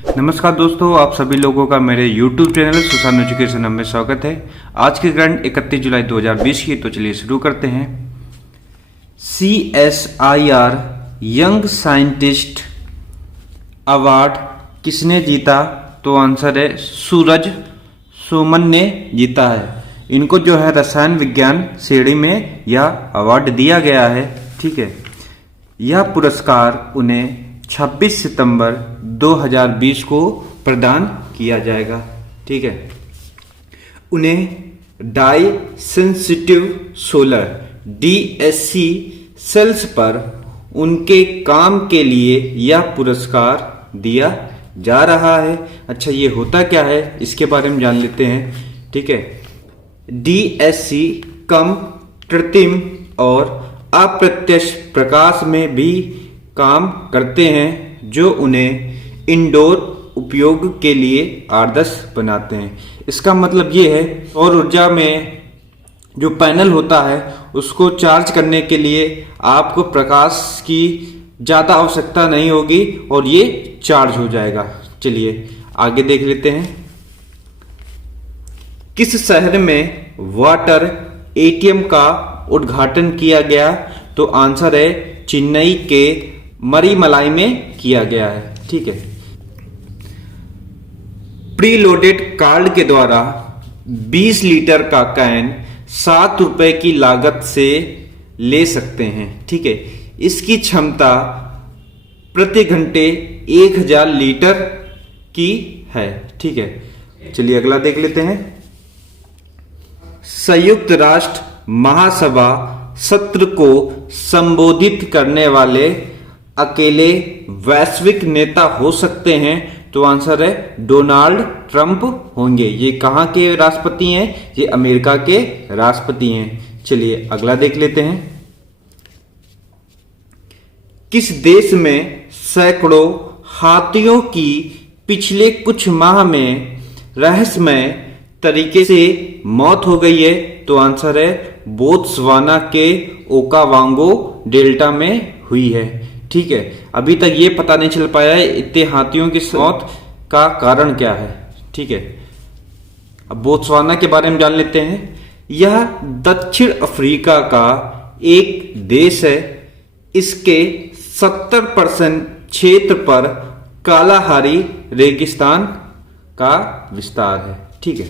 नमस्कार दोस्तों, आप सभी लोगों का मेरे YouTube चैनल सुशांत एजुकेशन में स्वागत है। आज की ग्रंथ 31 जुलाई 2020 की, तो चलिए शुरू करते हैं। CSIR यंग साइंटिस्ट अवार्ड किसने जीता? तो आंसर है सूरज सुमन ने जीता है। इनको जो है रसायन विज्ञान श्रेणी में यह अवार्ड दिया गया है। ठीक है, यह पुरस्कार उन्हें 26 सितंबर 2020 को प्रदान किया जाएगा। ठीक है, उन्हें dye sensitive solar DSC cells पर उनके काम के लिए यह पुरस्कार दिया जा रहा है। अच्छा, ये होता क्या है इसके बारे में जान लेते हैं। ठीक है, DSC कम, कृत्रिम और अप्रत्यक्ष प्रकाश में भी काम करते हैं, जो उन्हें इंडोर उपयोग के लिए आदर्श बनाते हैं। इसका मतलब ये है, सौर ऊर्जा में जो पैनल होता है उसको चार्ज करने के लिए आपको प्रकाश की ज़्यादा आवश्यकता नहीं होगी और ये चार्ज हो जाएगा। चलिए आगे देख लेते हैं। किस शहर में वाटर ATM का उद्घाटन किया गया? तो आंसर है चेन्नई के मरीमलाई में किया गया है। ठीक है, प्रीलोडेड कार्ड के द्वारा 20 लीटर का कैन 7 रुपए की लागत से ले सकते हैं। ठीक है, इसकी क्षमता प्रति घंटे 1000 लीटर की है। ठीक है, चलिए अगला देख लेते हैं। संयुक्त राष्ट्र महासभा सत्र को संबोधित करने वाले अकेले वैश्विक नेता हो सकते हैं? तो आंसर है डोनाल्ड ट्रंप होंगे। ये कहां के राष्ट्रपति हैं? ये अमेरिका के राष्ट्रपति हैं। चलिए अगला देख लेते हैं। किस देश में सैकड़ों हाथियों की पिछले कुछ माह में रहस्यमय तरीके से मौत हो गई है? तो आंसर है बोत्सवाना के ओकावांगो डेल्टा में हुई है। ठीक है, अभी तक ये पता नहीं चल पाया है इतने हाथियों की मौत का कारण क्या है। ठीक है, अब बोत्सवाना के बारे में जान लेते हैं। यह दक्षिण अफ्रीका का एक देश है। इसके 70% क्षेत्र पर कालाहारी रेगिस्तान का विस्तार है। ठीक है,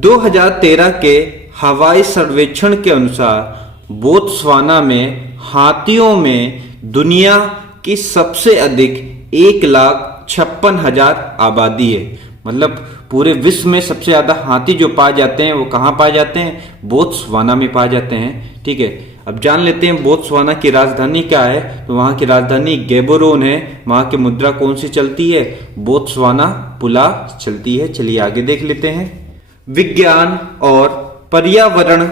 2013 के हवाई सर्वेक्षण के अनुसार बोत्सवाना में हाथियों में दुनिया की सबसे अधिक 1,56,000 आबादी है। मतलब पूरे विश्व में सबसे ज्यादा हाथी जो पाए जाते हैं वो कहाँ पाए जाते हैं? बोत्सवाना में पाए जाते हैं। ठीक है, अब जान लेते हैं बोत्सवाना की राजधानी क्या है। तो वहां की राजधानी गैबोरोन है। वहां की मुद्रा कौन सी चलती है? बोत्सवाना पुला चलती है। चलिए आगे देख लेते हैं। विज्ञान और पर्यावरण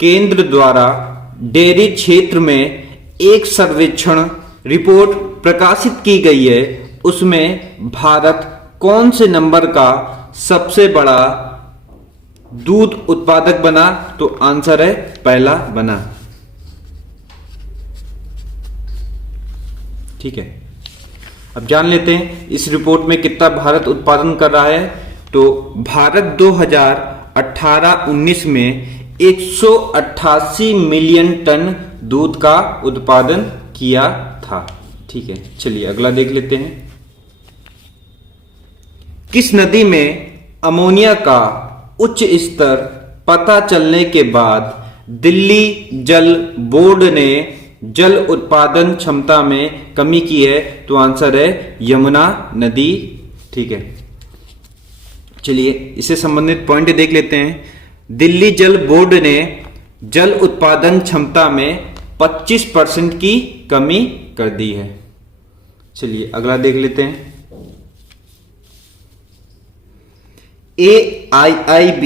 केंद्र द्वारा डेयरी क्षेत्र में एक सर्वेक्षण रिपोर्ट प्रकाशित की गई है। उसमें भारत कौन से नंबर का सबसे बड़ा दूध उत्पादक बना? तो आंसर है पहला बना। ठीक है, अब जान लेते हैं इस रिपोर्ट में कितना भारत उत्पादन कर रहा है। तो भारत 2018-19 में 188 मिलियन टन दूध का उत्पादन किया था। ठीक है, चलिए अगला देख लेते हैं। किस नदी में अमोनिया का उच्च स्तर पता चलने के बाद दिल्ली जल बोर्ड ने जल उत्पादन क्षमता में कमी की है? तो आंसर है यमुना नदी। ठीक है, चलिए इससे संबंधित पॉइंट देख लेते हैं। दिल्ली जल बोर्ड ने जल उत्पादन क्षमता में 25% की कमी कर दी है। चलिए अगला देख लेते हैं। AIIB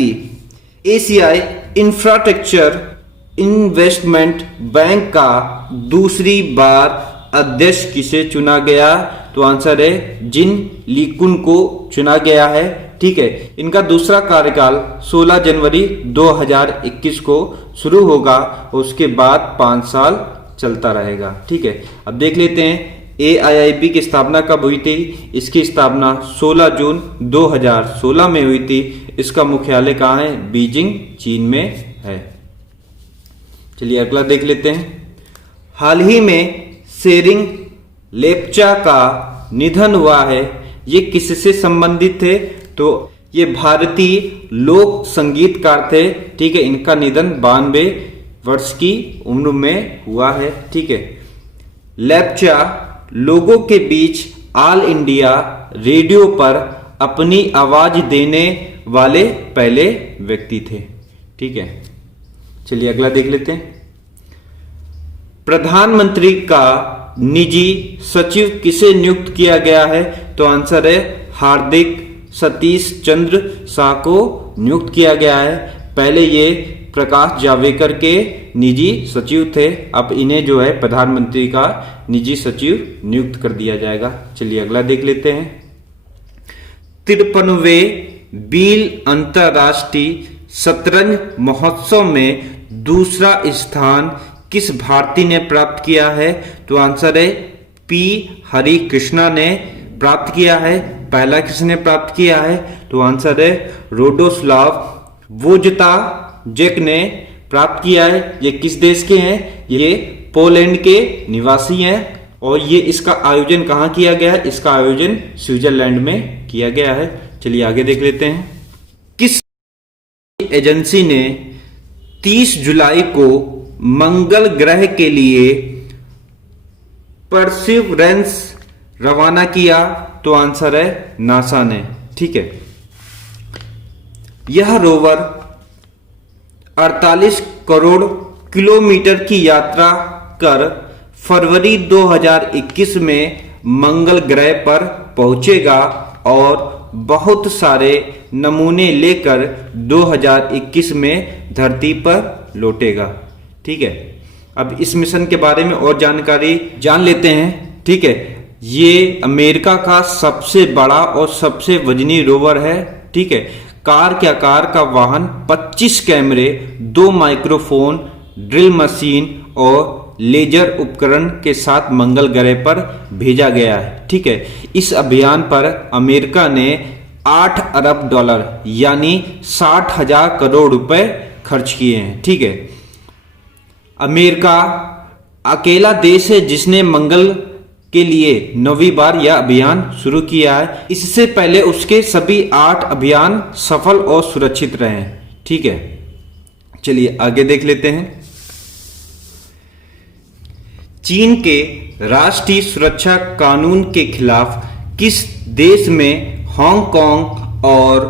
एशियाई इंफ्रास्ट्रक्चर इन्वेस्टमेंट बैंक का दूसरी बार अध्यक्ष किसे चुना गया? तो आंसर है जिन लीकुन को चुना गया है। ठीक है, इनका दूसरा कार्यकाल 16 जनवरी 2021 को शुरू होगा और उसके बाद 5 साल चलता रहेगा। ठीक है, अब देख लेते हैं AIIB की स्थापना कब हुई थी? इसकी स्थापना 16 जून 2016 में हुई थी। इसका मुख्यालय कहाँ है? बीजिंग, चीन में है। चलिए अगला देख लेते हैं। हाल ही में सेरिंग लेप्चा का निधन हुआ है। ये किससे संबंधित थे? तो ये भारतीय लोक संगीतकार थे, ठीक है। इनका निधन 92 वर्ष की उम्र में हुआ है, ठीक है। लेप्चा लोगों के बीच ऑल इंडिया रेडियो पर अपनी आवाज देने वाले पहले व्यक्ति थे, ठीक है। चलिए अगला देख लेते हैं। प्रधानमंत्री का निजी सचिव किसे नियुक्त किया गया है? तो आंसर है हार्दिक सतीश चंद्र शाह को नियुक्त किया गया है। पहले ये प्रकाश जावड़ेकर के निजी सचिव थे, अब इन्हें जो है प्रधानमंत्री का निजी सचिव नियुक्त कर दिया जाएगा। चलिए अगला देख लेते हैं। 53वें बील अंतर्राष्ट्रीय शतरंज महोत्सव में दूसरा स्थान किस भारतीय ने प्राप्त किया है? तो आंसर है पी हरि कृष्णा ने प्राप्त किया है। पहला किसने प्राप्त किया है? तो आंसर है रोडोस्लाव वोज्ताजेक ने प्राप्त किया है। ये किस देश के हैं? ये पोलैंड के निवासी हैं और ये इसका आयोजन कहाँ किया गया है? इसका आयोजन स्विट्जरलैंड में किया गया है। चलिए आगे देख लेते हैं। किस एजेंसी ने 30 जुलाई को मंगल ग्रह के लिए परसिवरेंस रवाना किया? तो आंसर है नासा ने, ठीक है। यह रोवर 48 करोड़ किलोमीटर की यात्रा कर फरवरी 2021 में मंगल ग्रह पर पहुंचेगा और बहुत सारे नमूने लेकर 2021 में धरती पर लौटेगा, ठीक है। अब इस मिशन के बारे में और जानकारी जान लेते हैं, ठीक है। ये अमेरिका का सबसे बड़ा और सबसे वजनी रोवर है, ठीक है। कार के आकार का वाहन, 25 कैमरे, 2 माइक्रोफोन, ड्रिल मशीन और लेजर उपकरण के साथ मंगल ग्रह पर भेजा गया है, ठीक है। इस अभियान पर अमेरिका ने $8 अरब यानी 60,000 करोड़ रुपए खर्च किए हैं, ठीक है। अमेरिका अकेला देश है जिसने मंगल के लिए 9वीं बार यह अभियान शुरू किया है। इससे पहले उसके सभी 8 अभियान सफल और सुरक्षित रहे, ठीक है। चलिए आगे देख लेते हैं। चीन के राष्ट्रीय सुरक्षा कानून के खिलाफ किस देश में हांगकांग और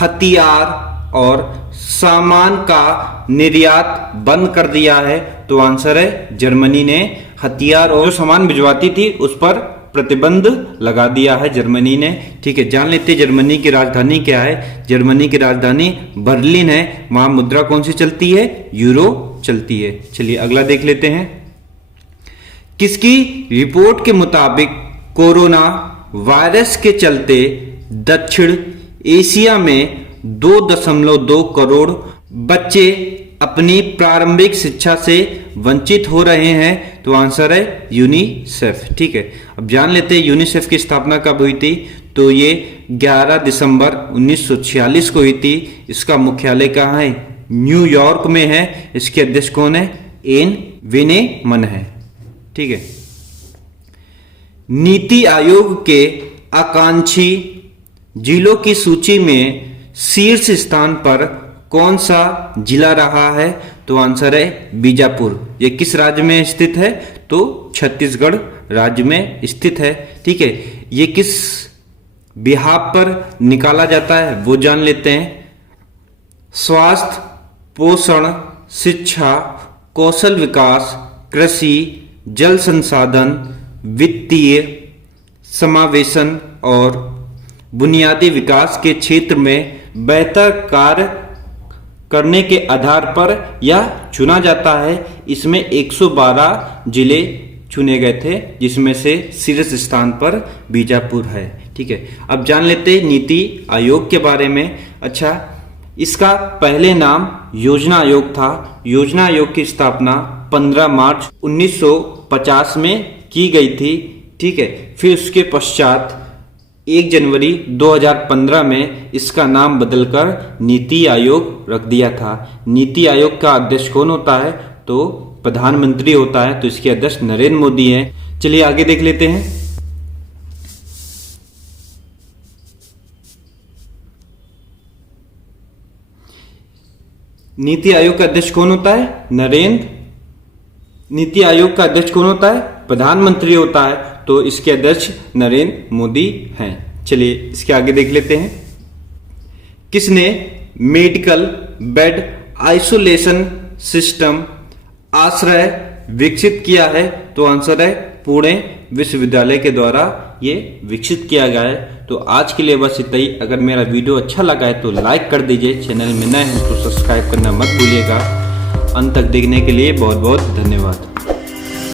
हथियार और सामान का निर्यात बंद कर दिया है? तो आंसर है जर्मनी ने हथियार और जो सामान भिजवाती थी उस पर प्रतिबंध लगा दिया है जर्मनी ने, ठीक है। जान लेते हैं जर्मनी की राजधानी क्या है। जर्मनी की राजधानी बर्लिन है। वहां मुद्रा कौन सी चलती है? यूरो चलती है। चलिए अगला देख लेते हैं। किसकी रिपोर्ट के मुताबिक कोरोना वायरस के चलते दक्षिण एशिया में 2.2 करोड़ बच्चे अपनी प्रारंभिक शिक्षा से वंचित हो रहे हैं? तो आंसर है यूनिसेफ, ठीक है। अब जान लेते हैं यूनिसेफ की स्थापना कब हुई थी। तो ये 11 दिसंबर 1946 को हुई थी। इसका मुख्यालय कहाँ है? न्यूयॉर्क में है। इसके अध्यक्ष कौन है? एन वेनेमन है, ठीक है। नीति आयोग के आकांक्षी जिलों की सूची में शीर्ष स्थान पर कौन सा जिला रहा है? तो आंसर है बीजापुर। ये किस राज्य में स्थित है? तो छत्तीसगढ़ राज्य में स्थित है, ठीक है। ये किस बिहाफ पर निकाला जाता है वो जान लेते हैं। स्वास्थ्य, पोषण, शिक्षा, कौशल विकास, कृषि, जल संसाधन, वित्तीय समावेशन और बुनियादी विकास के क्षेत्र में बेहतर कार्य करने के आधार पर यह चुना जाता है। इसमें 112 जिले चुने गए थे जिसमें से शीर्ष स्थान पर बीजापुर है, ठीक है। अब जान लेते हैं नीति आयोग के बारे में। अच्छा, इसका पहले नाम योजना आयोग था। योजना आयोग की स्थापना 15 मार्च 1950 में की गई थी। ठीक है। फिर उसके पश्चात 1 जनवरी 2015 में इसका नाम बदलकर नीति आयोग रख दिया था। नीति आयोग का अध्यक्ष कौन होता है? तो प्रधानमंत्री होता है। तो इसके अध्यक्ष नरेंद्र मोदी हैं। चलिए आगे देख लेते हैं। नीति आयोग का अध्यक्ष कौन होता है? नीति आयोग का अध्यक्ष कौन होता है? प्रधानमंत्री होता है। तो इसके अध्यक्ष नरेंद्र मोदी हैं। चलिए इसके आगे देख लेते हैं। किसने मेडिकल बेड आइसोलेशन सिस्टम आश्रय विकसित किया है? तो आंसर है पुणे विश्वविद्यालय के द्वारा ये विकसित किया गया है। तो आज के लिए बस इतना ही। अगर मेरा वीडियो अच्छा लगा है तो लाइक कर दीजिए। चैनल में नए हैं तो सब्सक्राइब करना मत भूलिएगा। अंत तक देखने के लिए बहुत बहुत धन्यवाद।